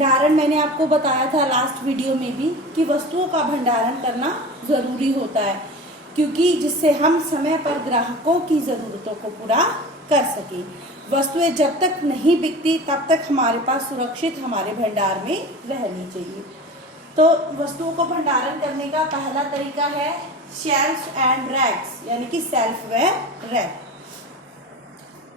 भंडारण मैंने आपको बताया था लास्ट वीडियो में भी कि वस्तुओं का भंडारण करना ज़रूरी होता है, क्योंकि जिससे हम समय पर ग्राहकों की ज़रूरतों को पूरा कर सकें। वस्तुएं जब तक नहीं बिकती तब तक हमारे पास सुरक्षित हमारे भंडार में रहनी चाहिए। तो वस्तुओं को भंडारण करने का पहला तरीका है शेल्फ एंड रैक्स, यानी कि सेल्फवेयर रैक।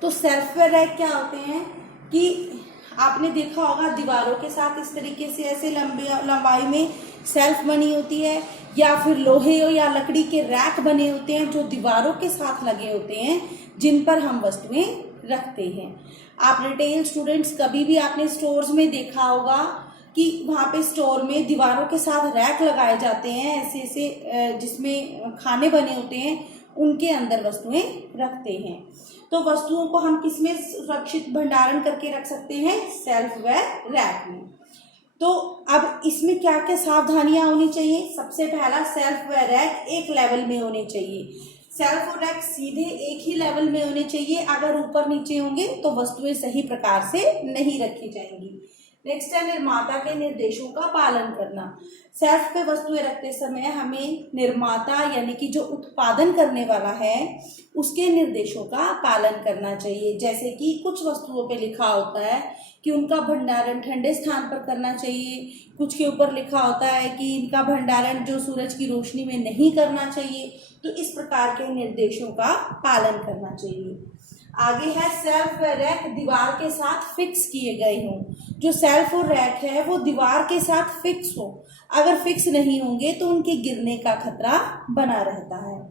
तो सेल्फवेयर रैक क्या होते हैं कि आपने देखा होगा दीवारों के साथ इस तरीके से ऐसे लंबाई में सेल्फ बनी होती है, या फिर लोहे या लकड़ी के रैक बने होते हैं जो दीवारों के साथ लगे होते हैं, जिन पर हम वस्तुएं रखते हैं। आप रिटेल स्टूडेंट्स कभी भी आपने स्टोर्स में देखा होगा कि वहाँ पे स्टोर में दीवारों के साथ रैक लगाए जाते हैं ऐसे ऐसे, जिसमें खाने बने होते हैं, उनके अंदर वस्तुएं रखते हैं। तो वस्तुओं को हम किसमें सुरक्षित भंडारण करके रख सकते हैं? सेल्फवेयर रैक में। तो अब इसमें क्या क्या सावधानियां होनी चाहिए? सबसे पहला, सेल्फवेयर रैक एक लेवल में होने चाहिए। सेल्फ रैक सीधे एक ही लेवल में होने चाहिए। अगर ऊपर नीचे होंगे तो वस्तुएं सही प्रकार से नहीं रखी जाएंगी। नेक्स्ट है निर्माता के निर्देशों का पालन करना। सेल्फ पे वस्तुएं रखते समय हमें निर्माता यानी कि जो उत्पादन करने वाला है उसके निर्देशों का पालन करना चाहिए। जैसे कि कुछ वस्तुओं पे लिखा होता है कि उनका भंडारण ठंडे स्थान पर करना चाहिए, कुछ के ऊपर लिखा होता है कि इनका भंडारण जो सूरज की रोशनी में नहीं करना चाहिए। तो इस प्रकार के निर्देशों का पालन करना चाहिए। आगे है सेल्फ रैक दीवार के साथ फिक्स किए गए हों। जो सेल्फ और रैक है वो दीवार के साथ फिक्स हो। अगर फिक्स नहीं होंगे तो उनके गिरने का खतरा बना रहता है।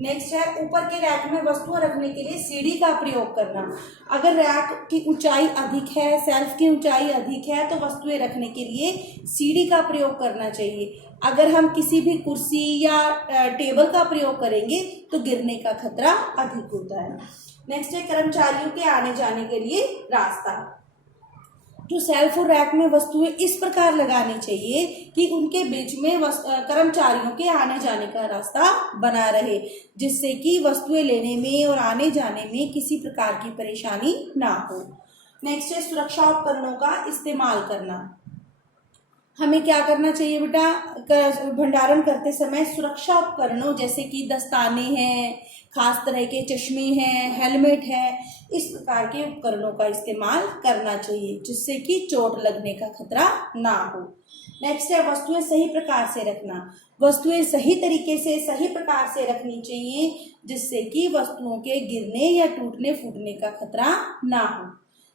नेक्स्ट है ऊपर के रैक में वस्तुएं रखने के लिए सीढ़ी का प्रयोग करना। अगर रैक की ऊंचाई अधिक है, सेल्फ की ऊंचाई अधिक है, तो वस्तुएं रखने के लिए सीढ़ी का प्रयोग करना चाहिए। अगर हम किसी भी कुर्सी या टेबल का प्रयोग करेंगे तो गिरने का खतरा अधिक होता है। नेक्स्ट है कर्मचारियों के आने जाने के लिए रास्ता। जो सेल्फ और रैक में वस्तुएं इस प्रकार लगानी चाहिए कि उनके बीच में कर्मचारियों के आने जाने का रास्ता बना रहे, जिससे कि वस्तुएं लेने में और आने जाने में किसी प्रकार की परेशानी ना हो। नेक्स्ट है सुरक्षा उपकरणों का इस्तेमाल करना। हमें क्या करना चाहिए बेटा? भंडारण करते समय सुरक्षा उपकरणों जैसे कि दस्ताने हैं, खास तरह के चश्मे हैं, हेलमेट है, इस प्रकार के उपकरणों का इस्तेमाल करना चाहिए, जिससे कि चोट लगने का खतरा ना हो। नेक्स्ट है वस्तुएं सही प्रकार से रखना। वस्तुएं सही तरीके से सही प्रकार से रखनी चाहिए, जिससे कि वस्तुओं के गिरने या टूटने फूटने का खतरा ना हो।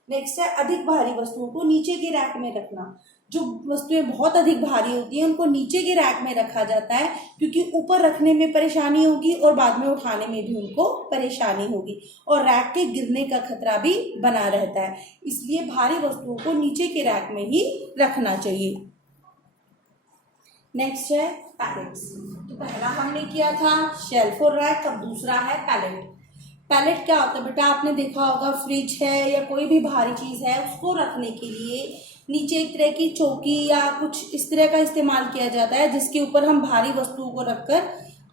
नेक्स्ट है अधिक भारी वस्तुओं को नीचे के रैक में रखना। जो वस्तुएं बहुत अधिक भारी होती हैं उनको नीचे के रैक में रखा जाता है, क्योंकि ऊपर रखने में परेशानी होगी और बाद में उठाने में भी उनको परेशानी होगी और रैक के गिरने का खतरा भी बना रहता है। इसलिए भारी वस्तुओं को नीचे के रैक में ही रखना चाहिए। नेक्स्ट है पैलेट्स। तो पहला हमने किया था शेल्फ और रैक, अब दूसरा है पैलेट। पैलेट क्या होता है बेटा? आपने देखा होगा फ्रिज है या कोई भी भारी चीज़ है उसको रखने के लिए नीचे एक तरह की चौकी या कुछ इस तरह का इस्तेमाल किया जाता है, जिसके ऊपर हम भारी वस्तुओं को रखकर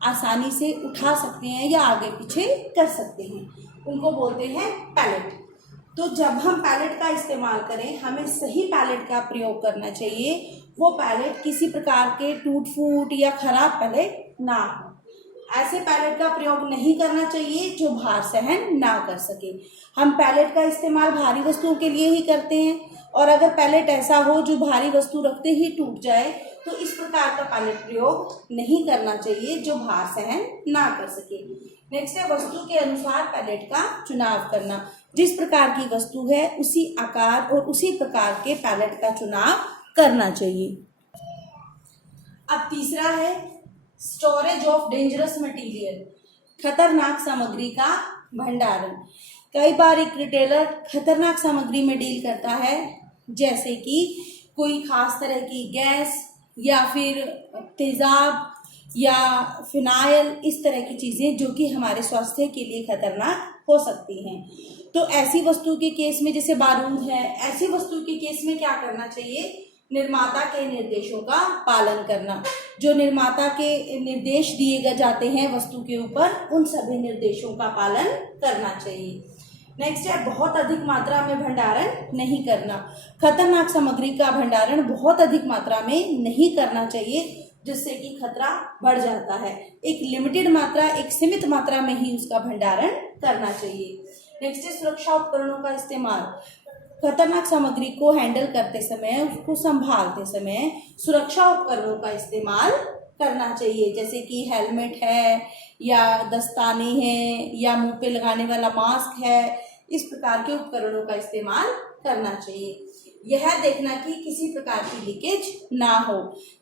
आसानी से उठा सकते हैं या आगे पीछे कर सकते हैं। उनको बोलते हैं पैलेट। तो जब हम पैलेट का इस्तेमाल करें हमें सही पैलेट का प्रयोग करना चाहिए। वो पैलेट किसी प्रकार के टूट फूट या खराब पैलेट ना हो। ऐसे पैलेट का प्रयोग नहीं करना चाहिए जो भार सहन ना कर सके। हम पैलेट का इस्तेमाल भारी वस्तुओं के लिए ही करते हैं, और अगर पैलेट ऐसा हो जो भारी वस्तु रखते ही टूट जाए तो इस प्रकार का पैलेट प्रयोग नहीं करना चाहिए जो भार सहन ना कर सके। नेक्स्ट है वस्तु के अनुसार पैलेट का चुनाव करना। जिस प्रकार की वस्तु है उसी आकार और उसी प्रकार के पैलेट का चुनाव करना चाहिए। अब तीसरा है स्टोरेज ऑफ डेंजरस मटेरियल, खतरनाक सामग्री का भंडारण। कई बार एक रिटेलर खतरनाक सामग्री में डील करता है, जैसे कि कोई खास तरह की गैस या फिर तेजाब या फिनाइल, इस तरह की चीज़ें जो कि हमारे स्वास्थ्य के लिए खतरनाक हो सकती हैं। तो ऐसी वस्तु के केस में, जैसे बारूद है, ऐसी वस्तु के केस में क्या करना चाहिए? निर्माता के निर्देशों का पालन करना। जो निर्माता के निर्देश दिए जाते हैं वस्तु के ऊपर, उन सभी निर्देशों का पालन करना चाहिए। नेक्स्ट है बहुत अधिक मात्रा में भंडारण नहीं करना। खतरनाक सामग्री का भंडारण बहुत अधिक मात्रा में नहीं करना चाहिए, जिससे कि खतरा बढ़ जाता है। एक लिमिटेड मात्रा, एक सीमित मात्रा में ही उसका भंडारण करना चाहिए। नेक्स्ट है सुरक्षा उपकरणों का इस्तेमाल। खतरनाक सामग्री को हैंडल करते समय, उसको संभालते समय सुरक्षा उपकरणों का इस्तेमाल करना चाहिए, जैसे कि हेलमेट है या दस्ताने हैं या मुंह पे लगाने वाला मास्क है। इस प्रकार के उपकरणों का इस्तेमाल करना चाहिए। यह देखना कि किसी प्रकार की लीकेज ना हो।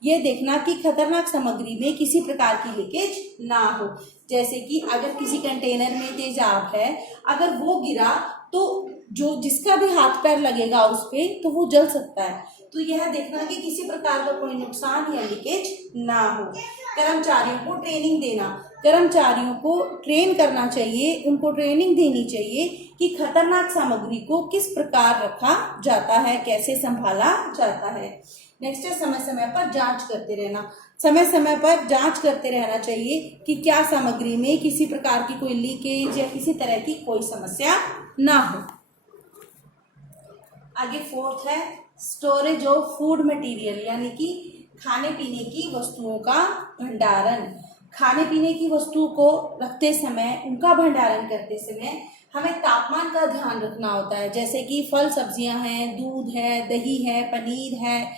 यह देखना कि खतरनाक सामग्री में किसी प्रकार की लीकेज ना हो, जैसे कि अगर किसी कंटेनर में तेजाब है, अगर वो गिरा तो जो जिसका भी हाथ पैर लगेगा उस पे तो वो जल सकता है। तो यह देखना कि किसी प्रकार का कोई नुकसान या लीकेज ना हो। कर्मचारियों को ट्रेनिंग देना। कर्मचारियों को ट्रेन करना चाहिए, उनको ट्रेनिंग देनी चाहिए कि खतरनाक सामग्री को किस प्रकार रखा जाता है, कैसे संभाला जाता है। नेक्स्ट है समय समय पर जांच करते रहना। समय समय पर जांच करते रहना चाहिए कि क्या सामग्री में किसी प्रकार की कोई लीकेज या किसी तरह की कोई समस्या ना हो। आगे फोर्थ है स्टोरेज ऑफ फूड मटेरियल, यानी कि खाने पीने की वस्तुओं का भंडारण। खाने पीने की वस्तुओं को रखते समय, उनका भंडारण करते समय हमें तापमान का ध्यान रखना होता है। जैसे कि फल सब्जियां हैं, दूध है, दही है, पनीर है,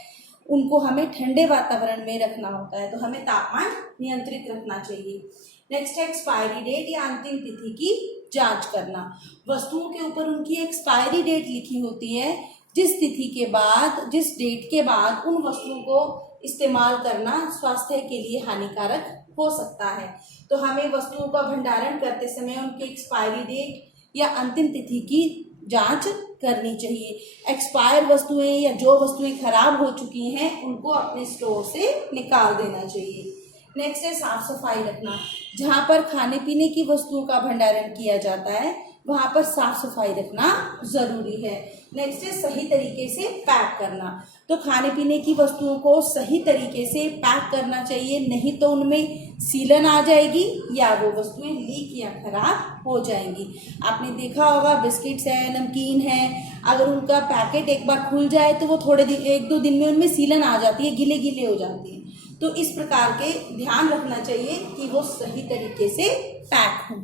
उनको हमें ठंडे वातावरण में रखना होता है, तो हमें तापमान नियंत्रित रखना चाहिए। नेक्स्ट है एक्सपायरी डेट या अंतिम तिथि की जांच करना। वस्तुओं के ऊपर उनकी एक्सपायरी डेट लिखी होती है, जिस तिथि के बाद, जिस डेट के बाद उन वस्तुओं को इस्तेमाल करना स्वास्थ्य के लिए हानिकारक हो सकता है। तो हमें वस्तुओं का भंडारण करते समय उनकी एक्सपायरी डेट या अंतिम तिथि की जांच करनी चाहिए। एक्सपायर वस्तुएं या जो वस्तुएं खराब हो चुकी हैं उनको अपने स्टोर से निकाल देना चाहिए। नेक्स्ट है साफ सफाई रखना। जहाँ पर खाने पीने की वस्तुओं का भंडारण किया जाता है वहाँ पर साफ सफाई रखना जरूरी है। नेक्स्ट है सही तरीके से पैक करना। तो खाने पीने की वस्तुओं को सही तरीके से पैक करना चाहिए, नहीं तो उनमें सीलन आ जाएगी या वो वस्तुएं लीक या खराब हो जाएंगी। आपने देखा होगा बिस्किट्स है, नमकीन है, अगर उनका पैकेट एक बार खुल जाए तो वो थोड़े दिन, 1-2 दिन में उनमें सीलन आ जाती है, गिले गिले हो जाती है। तो इस प्रकार के ध्यान रखना चाहिए कि वो सही तरीके से पैक हों।